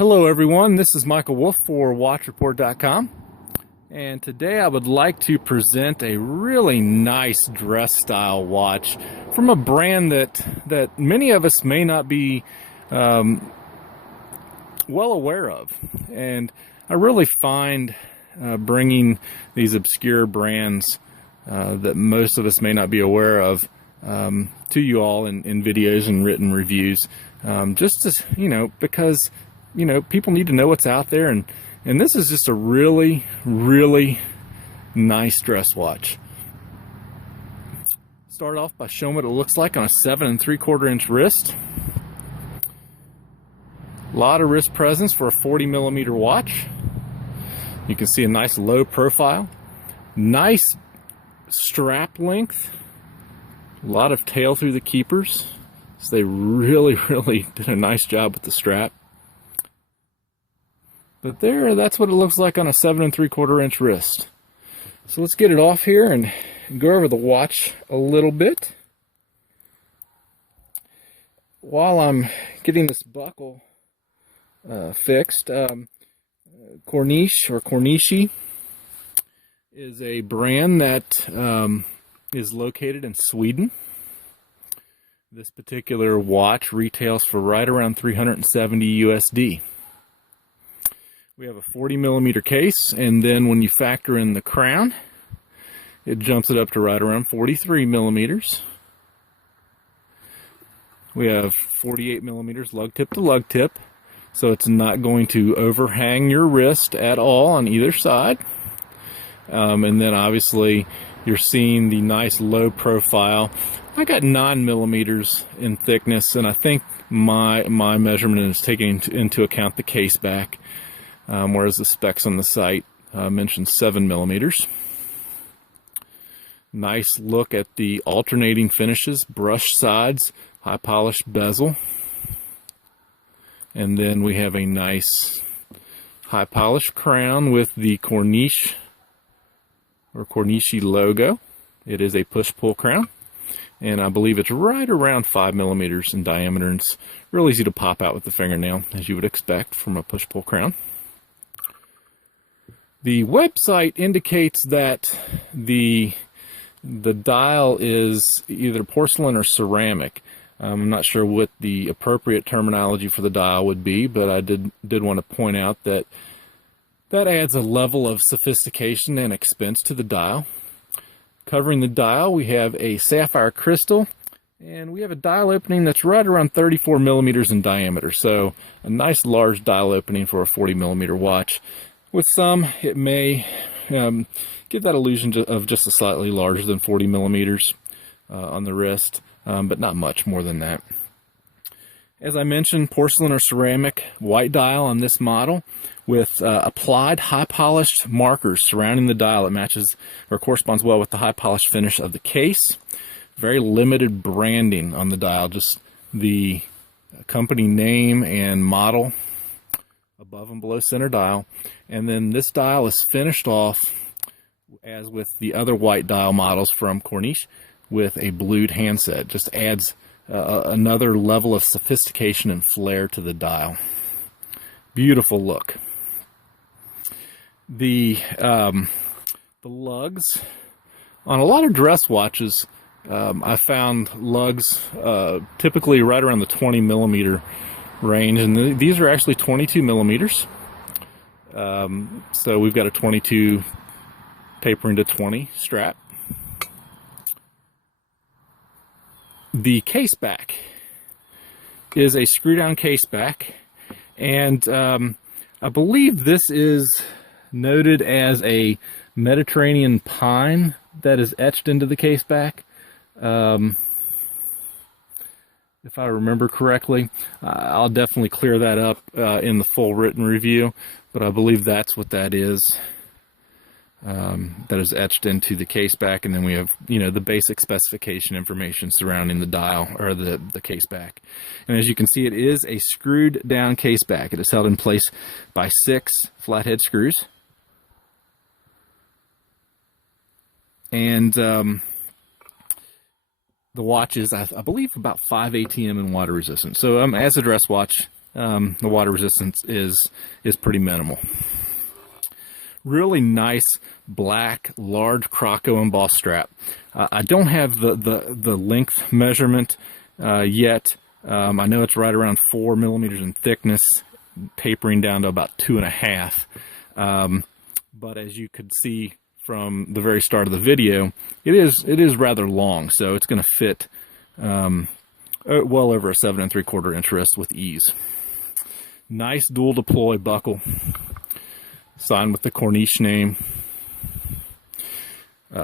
Hello everyone, this is Michael Wolf for WatchReport.com, and today I would like to present a really nice dress style watch from a brand that many of us may not be well aware of. And I really find bringing these obscure brands that most of us may not be aware of to you all in videos and written reviews, just to, because people need to know what's out there, and this is just a really nice dress watch. Start off by showing what it looks like on a 7 3/4 inch wrist. A lot of wrist presence for a 40mm watch. You can see a nice low profile, nice strap length, a lot of tail through the keepers, so they really did a nice job with the strap. But that's what it looks like on a 7 3/4 inch wrist. So let's get it off here and go over the watch a little bit. While I'm getting this buckle fixed, Corniche or Corniche is a brand that is located in Sweden. This particular watch retails for right around 370 USD. We have a 40mm case, and then when you factor in the crown, it jumps it up to right around 43mm. We have 48mm lug tip to lug tip, so it's not going to overhang your wrist at all on either side. And then obviously you're seeing the nice low profile. I got 9mm in thickness, and I think my measurement is taking into account the case back. Whereas the specs on the site mention 7mm. Nice look at the alternating finishes, brushed sides, high polished bezel. And then we have a nice high polished crown with the Corniche or Corniche logo. It is a push-pull crown, and I believe it's right around 5mm in diameter, and it's real easy to pop out with the fingernail, as you would expect from a push-pull crown. The website indicates that the dial is either porcelain or ceramic. I'm not sure what the appropriate terminology for the dial would be, but I did want to point out that adds a level of sophistication and expense to the dial. Covering the dial, we have a sapphire crystal, and we have a dial opening that's right around 34mm in diameter, so a nice large dial opening for a 40mm watch. With some, it may give that illusion of just a slightly larger than 40mm on the wrist, but not much more than that. As I mentioned, porcelain or ceramic white dial on this model with applied high polished markers surrounding the dial. It matches or corresponds well with the high polished finish of the case. Very limited branding on the dial, just the company name and model above and below center dial. And then this dial is finished off, as with the other white dial models from Corniche, with a blued handset. Just adds another level of sophistication and flair to the dial. Beautiful look. The lugs on a lot of dress watches, I found lugs typically right around the 20mm range, and these are actually 22mm. So we've got a 22 tapering to 20 strap. The case back is a screw down case back, and I believe this is noted as a Mediterranean pine that is etched into the case back. If I remember correctly. I'll definitely clear that up in the full written review, but I believe that's what that is. That is etched into the case back, and then we have, the basic specification information surrounding the dial, or the case back. And as you can see, it is a screwed down case back. It is held in place by 6 flathead screws. And the watch is, I believe, about 5 ATM in water resistance. So as a dress watch, the water resistance is pretty minimal. Really nice black large Croco embossed strap. I don't have the length measurement yet. I know it's right around 4 millimeters in thickness, tapering down to about 2.5. But as you could see from the very start of the video, it is rather long, so it's going to fit well over a 7 3/4 inch wrist with ease. Nice dual deploy buckle, signed with the Corniche name,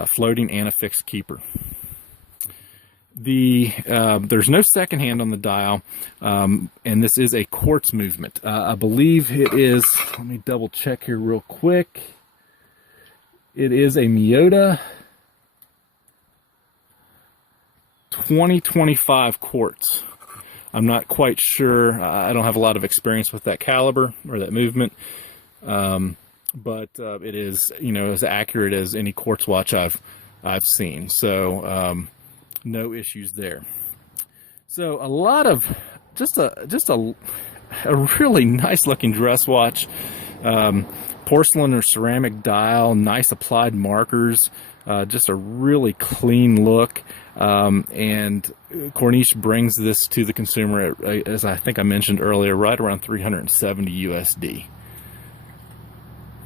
floating and a fixed keeper. There's no second hand on the dial, and this is a quartz movement. I believe it is, let me double check here real quick. It is a Miyota 2025 quartz. I'm not quite sure. I don't have a lot of experience with that caliber or that movement, but it is, as accurate as any quartz watch I've seen. So no issues there. So a lot of just a really nice looking dress watch. Porcelain or ceramic dial, nice applied markers, just a really clean look. And Corniche brings this to the consumer at, as I think I mentioned earlier, right around $370 USD.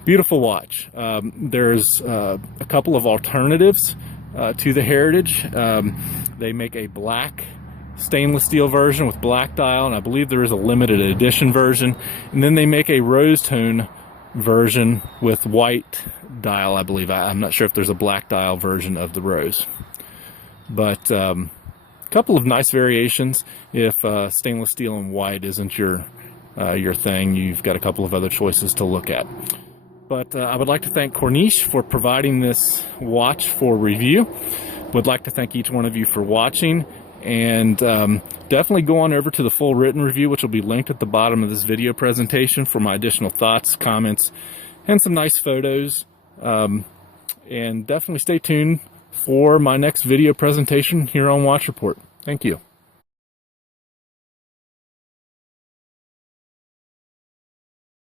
Beautiful watch. There's a couple of alternatives to the Heritage. They make a black stainless steel version with black dial, and I believe there is a limited edition version. And then they make a rose tone version with white dial, I believe. I'm not sure if there's a black dial version of the rose, but a couple of nice variations. If stainless steel and white isn't your thing, you've got a couple of other choices to look at. But I would like to thank Corniche for providing this watch for review. Would like to thank each one of you for watching, and definitely go on over to the full written review, which will be linked at the bottom of this video presentation, for my additional thoughts, comments, and some nice photos. And definitely stay tuned for my next video presentation here on Watch Report. Thank you.